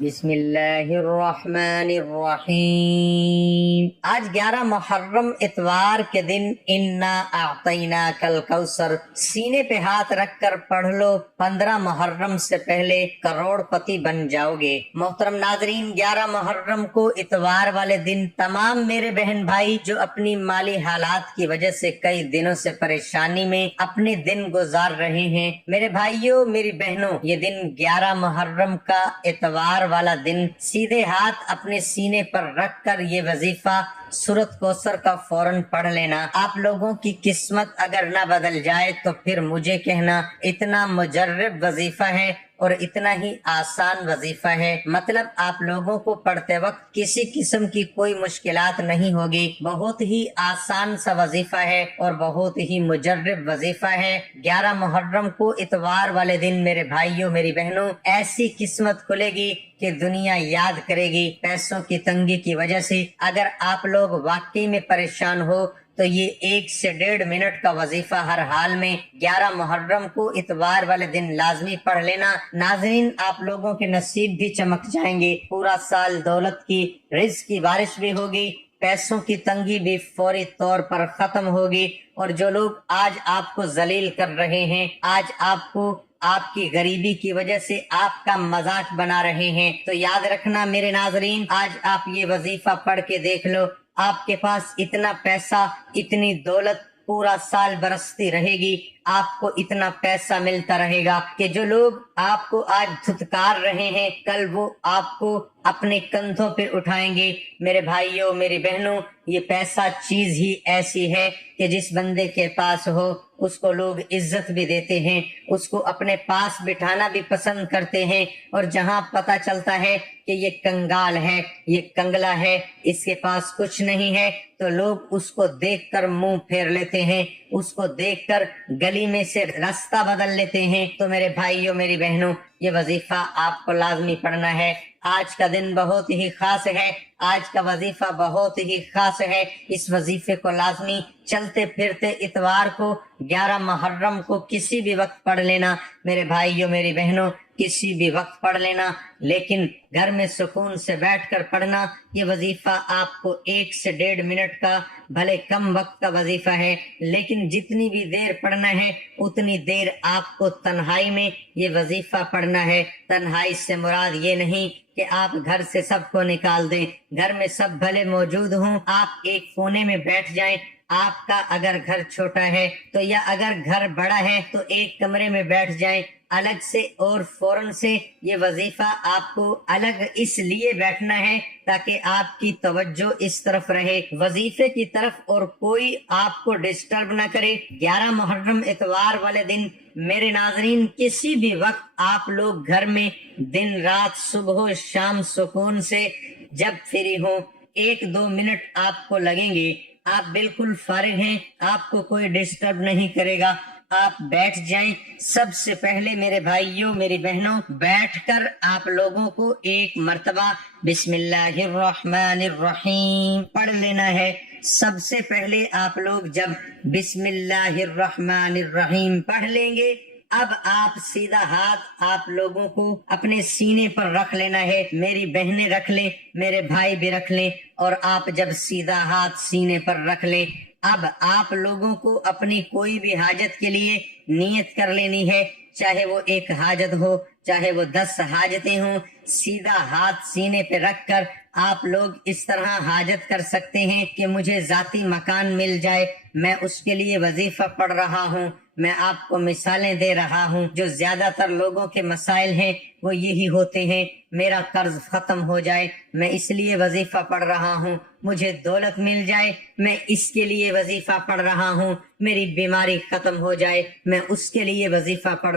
بسم اللہ الرحمن الرحیم۔ آج 11 محرم اتوار کے دن انا اعطیناک الکوثر سینے پہ ہاتھ رکھ کر پڑھ لو، 15 محرم سے پہلے کروڑ پتی بن جاؤ گے۔ محترم ناظرین، 11 محرم کو اتوار والے دن تمام میرے بہن بھائی جو اپنی مالی حالات کی وجہ سے کئی دنوں سے پریشانی میں اپنے دن گزار رہے ہیں، میرے بھائیوں میری بہنوں، یہ دن 11 محرم کا اتوار والا دن سیدھے ہاتھ اپنے سینے پر رکھ کر یہ وظیفہ سورۃ کوثر کا فوراً پڑھ لینا۔ آپ لوگوں کی قسمت اگر نہ بدل جائے تو پھر مجھے کہنا، اتنا مجرب وظیفہ ہے اور اتنا ہی آسان وظیفہ ہے، مطلب آپ لوگوں کو پڑھتے وقت کسی قسم کی کوئی مشکلات نہیں ہوگی، بہت ہی آسان سا وظیفہ ہے اور بہت ہی مجرب وظیفہ ہے۔ 11 محرم کو اتوار والے دن میرے بھائیوں میری بہنوں ایسی قسمت کھلے گی کہ دنیا یاد کرے گی۔ پیسوں کی تنگی کی وجہ سے اگر آپ لوگ واقعی میں پریشان ہو تو یہ 1 سے 1.5 منٹ کا وظیفہ ہر حال میں 11 محرم کو اتوار والے دن لازمی پڑھ لینا۔ ناظرین، آپ لوگوں کے نصیب بھی چمک جائیں گے، پورا سال دولت کی رزق کی بارش بھی ہوگی، پیسوں کی تنگی بھی فوری طور پر ختم ہوگی، اور جو لوگ آج آپ کو ذلیل کر رہے ہیں، آج آپ کو آپ کی غریبی کی وجہ سے آپ کا مذاق بنا رہے ہیں، تو یاد رکھنا میرے ناظرین، آج آپ یہ وظیفہ پڑھ کے دیکھ لو، آپ کے پاس اتنا پیسہ اتنی دولت پورا سال برستی رہے گی، آپ کو اتنا پیسہ ملتا رہے گا کہ جو لوگ آپ کو آج دھتکار رہے ہیں کل وہ آپ کو اپنے کندھوں پہ اٹھائیں گے۔ میرے بھائیوں میری بہنوں، یہ پیسہ چیز ہی ایسی ہے کہ جس بندے کے پاس ہو اس کو لوگ عزت بھی دیتے ہیں، اس کو اپنے پاس بٹھانا بھی پسند کرتے ہیں، اور جہاں پتہ چلتا ہے کہ یہ کنگال ہے، یہ کنگلا ہے، اس کے پاس کچھ نہیں ہے، تو لوگ اس کو دیکھ کر منہ پھیر لیتے ہیں، اس کو دیکھ کر گلی میں سے راستہ بدل لیتے ہیں۔ تو میرے بھائیوں میری بہنوں، یہ وظیفہ آپ کو لازمی پڑھنا ہے۔ آج کا دن بہت ہی خاص ہے، آج کا وظیفہ بہت ہی خاص ہے، اس وظیفے کو لازمی چلتے پھرتے اتوار کو 11 محرم کو کسی بھی وقت پڑھ لینا۔ میرے بھائیوں میری بہنوں، کسی بھی وقت پڑھ لینا، لیکن گھر میں سکون سے بیٹھ کر پڑھنا۔ یہ وظیفہ آپ کو 1 سے 1.5 منٹ کا بھلے کم وقت کا وظیفہ ہے، لیکن جتنی بھی دیر پڑھنا ہے اتنی دیر آپ کو تنہائی میں یہ وظیفہ پڑھنا ہے۔ تنہائی سے مراد یہ نہیں کہ آپ گھر سے سب کو نکال دیں، گھر میں سب بھلے موجود ہوں، آپ ایک کونے میں بیٹھ جائیں۔ آپ کا اگر گھر چھوٹا ہے تو یا اگر گھر بڑا ہے تو ایک کمرے میں بیٹھ جائیں الگ سے، اور فوراً سے یہ وظیفہ آپ کو الگ اس لیے بیٹھنا ہے تاکہ آپ کی توجہ اس طرف رہے، وظیفے کی طرف، اور کوئی آپ کو ڈسٹرب نہ کرے۔ 11 محرم اتوار والے دن میرے ناظرین کسی بھی وقت آپ لوگ گھر میں دن رات صبح و شام سکون سے جب فری ہوں 1-2 منٹ آپ کو لگیں گے، آپ بالکل فارغ ہیں، آپ کو کوئی ڈسٹرب نہیں کرے گا، آپ بیٹھ جائیں۔ سب سے پہلے میرے بھائیوں میری بہنوں، بیٹھ کر آپ لوگوں کو ایک مرتبہ بسم اللہ الرحمن الرحیم پڑھ لینا ہے۔ سب سے پہلے آپ لوگ جب بسم اللہ الرحمن الرحیم پڑھ لیں گے، اب آپ سیدھا ہاتھ آپ لوگوں کو اپنے سینے پر رکھ لینا ہے، میری بہنیں رکھ لیں، میرے بھائی بھی رکھ لیں، اور آپ جب سیدھا ہاتھ سینے پر رکھ لیں، اب آپ لوگوں کو اپنی کوئی بھی حاجت کے لیے نیت کر لینی ہے، چاہے وہ ایک حاجت ہو چاہے وہ 10 حاجتیں ہوں، سیدھا ہاتھ سینے پہ رکھ کر آپ لوگ اس طرح حاجت کر سکتے ہیں کہ مجھے ذاتی مکان مل جائے، میں اس کے لیے وظیفہ پڑھ رہا ہوں۔ میں آپ کو مثالیں دے رہا ہوں، جو زیادہ تر لوگوں کے مسائل ہیں وہ یہی ہوتے ہیں، میرا قرض ختم ہو جائے میں اس لیے وظیفہ پڑھ رہا ہوں، مجھے دولت مل جائے میں اس کے لیے وظیفہ پڑھ رہا ہوں، میری بیماری ختم ہو جائے میں اس کے لیے وظیفہ پڑھ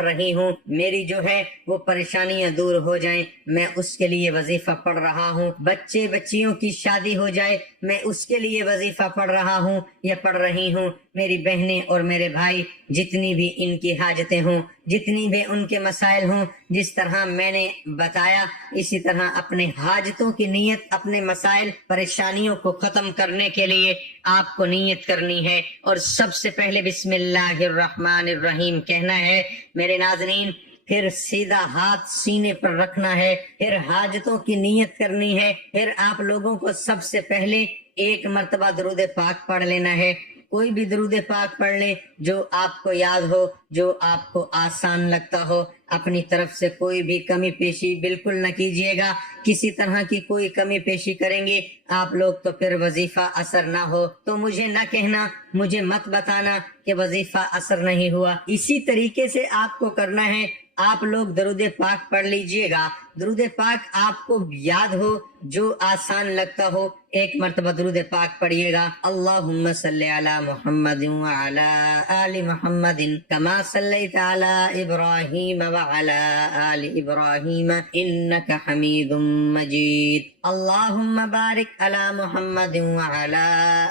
رہی ہوں، میری جو ہے وہ پریشانیاں دور ہو جائیں میں اس کے لیے وظیفہ پڑھ رہا ہوں، بچے بچیوں کی شادی ہو جائے میں اس کے لیے وظیفہ پڑھ رہا ہوں یا پڑھ رہی ہوں، میری بہنیں اور میرے بھائی جتنی بھی ان کی حاجتیں ہوں، جتنی بھی ان کے مسائل ہوں، جس طرح میں نے بتایا اسی طرح اپنے حاجتوں کی نیت، اپنے مسائل پریشانیوں کو ختم کرنے کے لیے آپ کو نیت کرنی ہے، اور سب سے پہلے بسم اللہ الرحمن الرحیم کہنا ہے۔ میرے ناظرین، پھر سیدھا ہاتھ سینے پر رکھنا ہے، پھر حاجتوں کی نیت کرنی ہے، پھر آپ لوگوں کو سب سے پہلے ایک مرتبہ درود پاک پڑھ لینا ہے۔ کوئی بھی درود پاک پڑھ لیں جو آپ کو یاد ہو، جو آپ کو آسان لگتا ہو۔ اپنی طرف سے کوئی بھی کمی پیشی بالکل نہ کیجیے گا، کسی طرح کی کوئی کمی پیشی کریں گے آپ لوگ تو پھر وظیفہ اثر نہ ہو تو مجھے نہ کہنا، مجھے مت بتانا کہ وظیفہ اثر نہیں ہوا۔ اسی طریقے سے آپ کو کرنا ہے، آپ لوگ درود پاک پڑھ لیجئے گا، درود پاک آپ کو یاد ہو، جو آسان لگتا ہو، ایک مرتبہ درود پاک پڑھیے گا۔ اللہم صلی علی محمد وعلی آل محمد کما صلیت علی ابراہیم وعلی آل ابراہیم انک حمید مجید۔ اللہم بارک علی محمد وعلی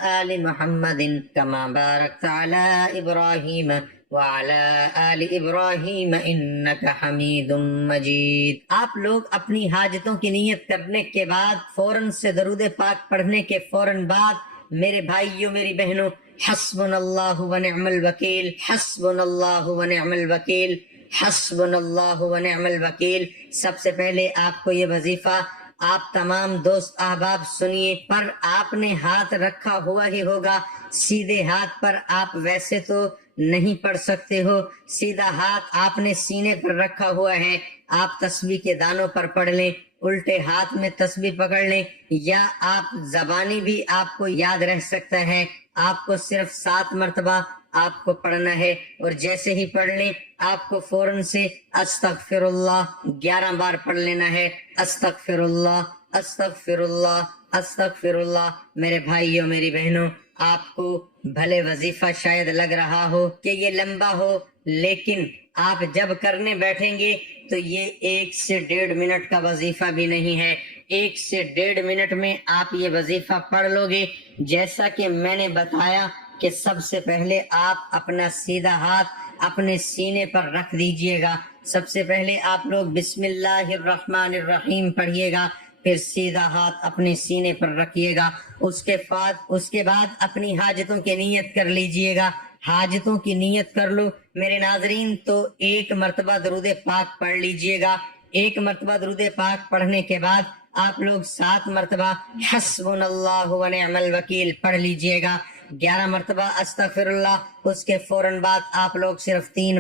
آل محمد کما بارکت علی ابراہیم وعلى آل ابراہیم انک حمید مجید۔ آپ لوگ اپنی حاجتوں کی نیت کرنے کے بعد فوراً سے درود پاک پڑھنے کے فوراً بعد میرے بھائیوں میری بہنوں، حسبنا اللہ ونعم الوکیل، حسبنا اللہ ونعم الوکیل، حسبنا اللہ ونعم الوکیل۔ سب سے پہلے آپ کو یہ وظیفہ آپ تمام دوست احباب سنیے، پر آپ نے ہاتھ رکھا ہوا ہی ہوگا، سیدھے ہاتھ پر آپ ویسے تو نہیں پڑھ سکتے ہو، سیدھا ہاتھ آپ نے سینے پر رکھا ہوا ہے، آپ تسبیح کے دانوں پر پڑھ لیں، الٹے ہاتھ میں تسبیح پکڑ لیں، یا آپ زبانی بھی آپ کو یاد رہ سکتا ہے، آپ کو صرف 7 مرتبہ آپ کو پڑھنا ہے، اور جیسے ہی پڑھ لیں آپ کو فوراً سے استغفر اللہ 11 بار پڑھ لینا ہے، استغفر اللہ استغفر اللہ استغفر اللہ۔ میرے بھائیوں میری بہنوں، آپ کو بھلے وظیفہ شاید لگ رہا ہو کہ یہ لمبا ہو، لیکن آپ جب کرنے بیٹھیں گے تو یہ 1 سے 1.5 منٹ کا وظیفہ بھی نہیں ہے۔ 1 سے 1.5 منٹ میں آپ یہ وظیفہ پڑھ لو گے۔ جیسا کہ میں نے بتایا کہ سب سے پہلے آپ اپنا سیدھا ہاتھ اپنے سینے پر رکھ دیجئے گا۔ سب سے پہلے آپ لوگ بسم اللہ الرحمن الرحیم پڑھیے گا، پھر سیدھا ہاتھ اپنے سینے پر رکھیے گا، اس کے بعد اپنی حاجتوں کی نیت کر لیجئے گا۔ حاجتوں کی نیت کر لو میرے ناظرین تو 1 مرتبہ درود پاک پڑھ لیجئے گا۔ 1 مرتبہ درود پاک پڑھنے کے بعد آپ لوگ 7 مرتبہ حسبنا اللہ ونعم الوکیل پڑھ لیجئے گا، 11 مرتبہ استغفر اللہ، اس کے فوراً بعد آپ لوگ صرف 3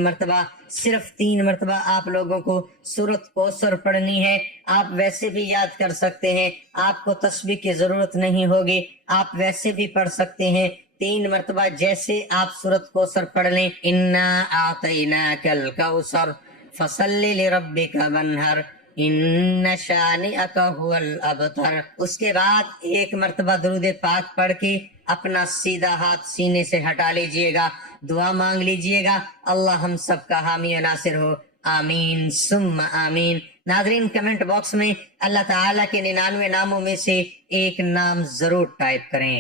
مرتبہ آپ لوگوں کو سورۃ کوثر پڑھنی ہے۔ آپ ویسے بھی یاد کر سکتے ہیں، آپ کو تسبیح کی ضرورت نہیں ہوگی، آپ ویسے بھی پڑھ سکتے ہیں۔ 3 مرتبہ جیسے آپ سورۃ کوثر پڑھ لیں، انا اعطیناک الکوثر فصل لربک وانحر ان شانئک هو الابتر۔ اس کے بعد 1 مرتبہ درود پاک پڑھ کے اپنا سیدھا ہاتھ سینے سے ہٹا لیجئے گا، دعا مانگ لیجئے گا، اللہ ہم سب کا حامی و ناصر ہو، آمین ثم آمین۔ ناظرین کمنٹ باکس میں اللہ تعالیٰ کے 99 ناموں میں سے ایک نام ضرور ٹائپ کریں۔